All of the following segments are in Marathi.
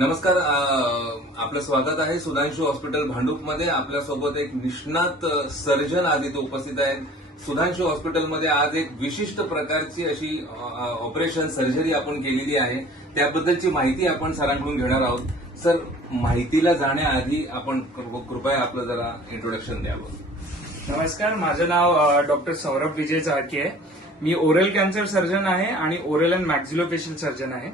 नमस्कार. आपलं स्वागत आहे सुधांशू हॉस्पिटल भांडूपमध्ये. आपल्यासोबत एक निष्णात सर्जन आज इथे उपस्थित आहेत. सुधांशू हॉस्पिटलमध्ये आज एक विशिष्ट प्रकारची अशी ऑपरेशन सर्जरी आपण केलेली आहे. त्याबद्दलची माहिती आपण सरांकडून घेणार आहोत. सर, माहितीला जाण्याआधी आपण कृपया आपलं जरा इंट्रोडक्शन द्यावं. नमस्कार, माझं नाव डॉक्टर सौरभ विजय चाळके आहे. मी ओरल कॅन्सर सर्जन आहे आणि ओरल अँड मॅक्झिलोफेशियल सर्जन आहे.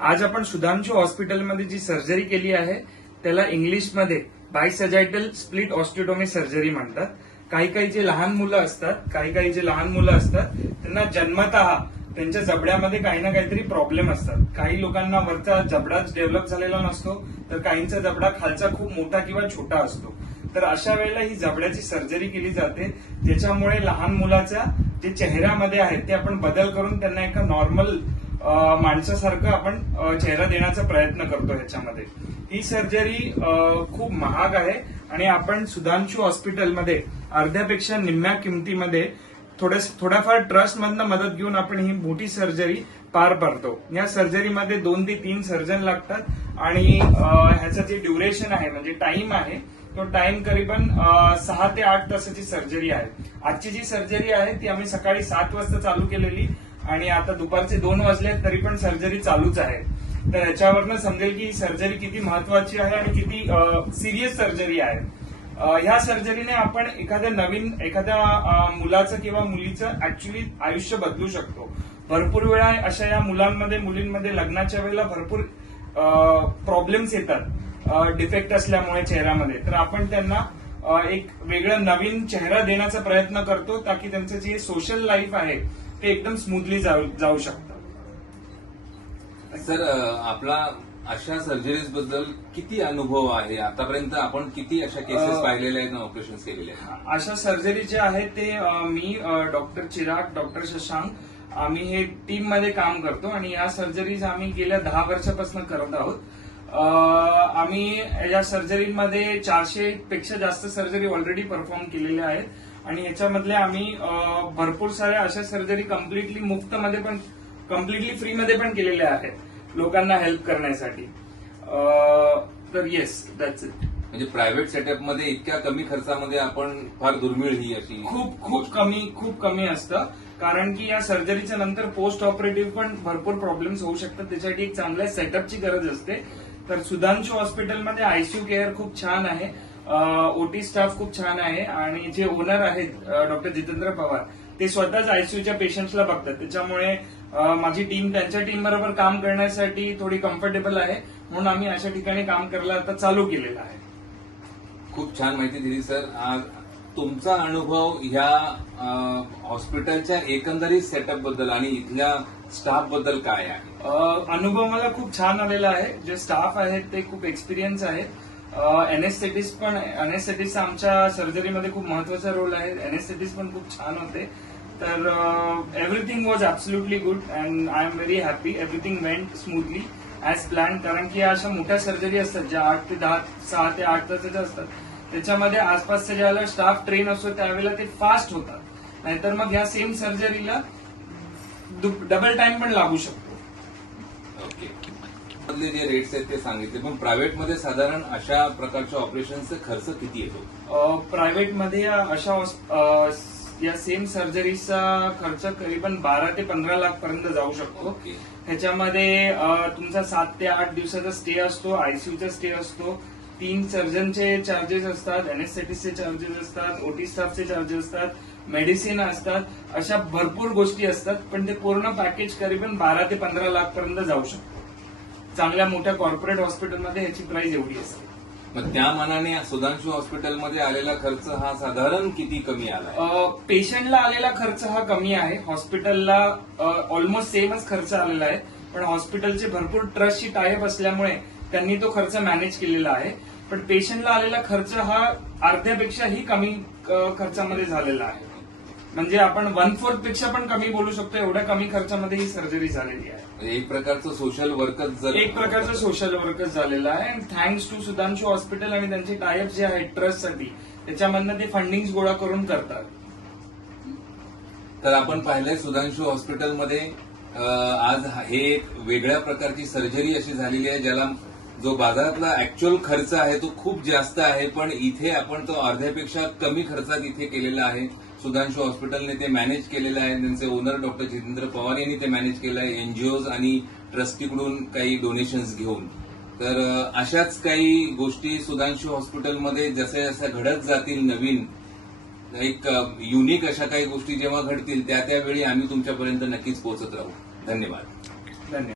आज आपण सुधांशू हॉस्पिटलमध्ये जी सर्जरी केली आहे त्याला इंग्लिशमध्ये बायसॅजायटल स्प्लिट ऑस्टिओटॉमी सर्जरी म्हणतात. काही जे लहान मुलं असतात त्यांना जन्मतः त्यांच्या जबड्यामध्ये काही ना काहीतरी प्रॉब्लेम असतात. काही लोकांना वरचा जबडाच डेव्हलप झालेला नसतो, तर काहींचा जबडा खालचा खूप मोठा किंवा छोटा असतो. तर अशा वेळेला ही जबड्याची सर्जरी केली जाते, ज्याच्यामुळे लहान मुलाच्या जे चेहऱ्यामध्ये आहे ते आपण बदल करून त्यांना एका नॉर्मल माणसासारखं आपण चेहरा देण्याचा प्रयत्न करतो. ह्याच्यामध्ये ही सर्जरी खूप महाग आहे आणि आपण सुधांशू हॉस्पिटलमध्ये अर्ध्यापेक्षा निम्म्या किमतीमध्ये थोड्याफार ट्रस्टमधनं मदत घेऊन आपण ही मोठी सर्जरी पार पाडतो. या सर्जरीमध्ये 2 ते 3 सर्जन लागतात आणि ह्याचं जे ड्युरेशन आहे म्हणजे टाइम आहे तो टाइम करीबन 6 ते 8 तासाची सर्जरी आहे. आजची जी सर्जरी आहे ती आम्ही सकाळी 7 वाजता चालू केलेली आणि आता दुपारचे 2 वाजले तरी पण सर्जरी चालूच आहे. तर याच्यावरनं समजेल की ही सर्जरी किती महत्वाची आहे आणि किती सिरियस सर्जरी आहे. ह्या सर्जरीने आपण एखाद्या मुलाचं किंवा मुलीचं ऍक्च्युली आयुष्य बदलू शकतो. भरपूर वेळा अशा या मुलींमध्ये लग्नाच्या वेळेला भरपूर प्रॉब्लेम्स येतात डिफेक्ट असल्यामुळे चेहऱ्यामध्ये. तर आपण त्यांना एक वेगळं नवीन चेहरा देण्याचा प्रयत्न करतो ताकी त्यांचं जे सोशल लाईफ आहे ते एकदम स्मूथली जाऊ शकतं. सर, आपला अशा सर्जरीज बद्दल किती अनुभव आहे? आतापर्यंत आपण किती अशा केसेस पाहिलेल्या आहेत, ऑपरेशन केलेले आहेत? अशा सर्जरी जे आहेत ते मी, डॉक्टर चिराग, डॉक्टर शशांक आम्ही हे टीम मध्ये काम करतो आणि या सर्जरीज आम्ही गेल्या 10 वर्षापासून करत आहोत. आम्ही या सर्जरीमध्ये 400 पेक्षा जास्त सर्जरी ऑलरेडी परफॉर्म केलेल्या आहेत आणि याच्यामधले आम्ही भरपूर साऱ्या अशा सर्जरी कम्प्लिटली फ्रीमध्ये पण केलेल्या आहेत लोकांना हेल्प करण्यासाठी. तर येस, दॅट्स इट. म्हणजे प्रायव्हेट सेटअपमध्ये इतक्या कमी खर्चामध्ये आपण फार दुर्मिळ ही अशी खूप कमी असतं, कारण की या सर्जरीच्या नंतर पोस्ट ऑपरेटिव्ह पण भरपूर प्रॉब्लेम्स होऊ शकतात. त्याच्यासाठी एक चांगल्या सेटअपची गरज असते. तर सुधांशू हॉस्पिटलमध्ये आयसीयू केअर खूप छान आहे, ओटी स्टाफ खूप छान आहे आणि जे ओनर आहेत डॉक्टर जितेंद्र पवार ते स्वतःच आयसीयूच्या पेशंट्सला बघतात. त्याच्यामुळे माझी टीम त्यांच्या टीम बरोबर काम करण्यासाठी थोडी कम्फर्टेबल आहे, म्हणून आम्ही अशा ठिकाणी काम करायला आता चालू केलेलं आहे. खूप छान माहिती दिली सर. आज तुमचा अनुभव ह्या हॉस्पिटलच्या एकंदरीत सेटअप बद्दल आणि इथल्या स्टाफ बद्दल काय आहे? अनुभव मला खूप छान आलेला आहे. जे स्टाफ आहेत ते खूप एक्सपिरियन्स आहेत. एनेस्थेटिस्टचा आमच्या सर्जरीमध्ये खूप महत्वाचा रोल आहे. एनेस्थेटिस्ट पण खूप छान होते. तर everything was absolutely good and I am very happy. Everything went smoothly as plan. कारण की अशा मोठ्या सर्जरी असतात ज्या 6 ते 8 तासाच्या असतात, त्याच्यामध्ये आसपासच्या ज्यावेळेला स्टाफ ट्रेन असतो त्यावेळेला ते फास्ट होतात. नाहीतर मग ह्या सेम सर्जरीला डबल टाइम पण लागू शकतो. ओके. मधले जे रेट्स आहेत ते सांगितले, पण प्रायव्हेटमध्ये साधारण अशा प्रकारच्या ऑपरेशनचा खर्च किती येतो? प्रायव्हेटमध्ये या सेम सर्जरीचा खर्च करीबन 12 ते 15 लाख पर्यंत जाऊ शकतो. ह्याच्यामध्ये तुमचा 7 ते 8 दिवसाचा स्टे असतो, आयसीयूचा स्टे असतो, 3 सर्जनचे चार्जेस असतात, एनेस्थेटिस्टचे चार्जेस असतात, ओटी स्टाफचे चार्जेस असतात, मेडिसिन असतात, अशा भरपूर गोष्टी असतात. पण ते पूर्ण पॅकेज करीबन 12 ते 15 लाख पर्यंत जाऊ शकतो. चांगल्या मोठ्या कॉर्पोरेट हॉस्पिटलमध्ये ह्याची प्राइस एवढी असते. मग त्या मानाने सुधांशू हॉस्पिटलमध्ये आलेला खर्च हा साधारण किती कमी आला? पेशंटला आलेला खर्च हा कमी आहे. हॉस्पिटलला ऑलमोस्ट सेमच खर्च आलेला आहे, पण हॉस्पिटलचे भरपूर ट्रस्टची टायअप असल्यामुळे त्यांनी तो खर्च मॅनेज केलेला आहे. पण पेशंटला आलेला खर्च हा अर्ध्यापेक्षाही कमी खर्चामध्ये झालेला आहे. म्हणजे आपण 1/4 पेक्षा पण कमी बोलू शकतो, एवढ्या कमी खर्चामध्ये ही सर्जरी झालेली आहे. एक प्रकारचं सोशल वर्कच झालेलं आहे. And thanks to Sudhanshu hospital आणि त्यांचे टायअप जे आहेत ट्रस्टसाठी, त्याच्यामधनं ते फंडिंग गोळा करून करतात. तर आपण पाहिलंय सुधांशू हॉस्पिटलमध्ये आज हे एक वेगळ्या प्रकारची सर्जरी अशी झालेली आहे ज्याला जो बाजारातला ऍक्च्युअल खर्च आहे तो खूप जास्त आहे, पण इथे आपण तो अर्ध्यापेक्षा कमी खर्चात इथे केलेला आहे. सुधांशू हॉस्पिटलने ते मॅनेज केलेलं आहे. त्यांचे ओनर डॉक्टर जितेंद्र पवार यांनी ते मॅनेज केलं आहे, एनजीओज आणि ट्रस्टीकडून काही डोनेशन्स घेऊन. तर अशाच काही गोष्टी सुधांशू हॉस्पिटलमध्ये जसं जसं घडत जातील, नवीन एक युनिक अशा काही गोष्टी जेव्हा घडतील त्या त्यावेळी आम्ही तुमच्यापर्यंत नक्कीच पोहोचत राहू. धन्यवाद.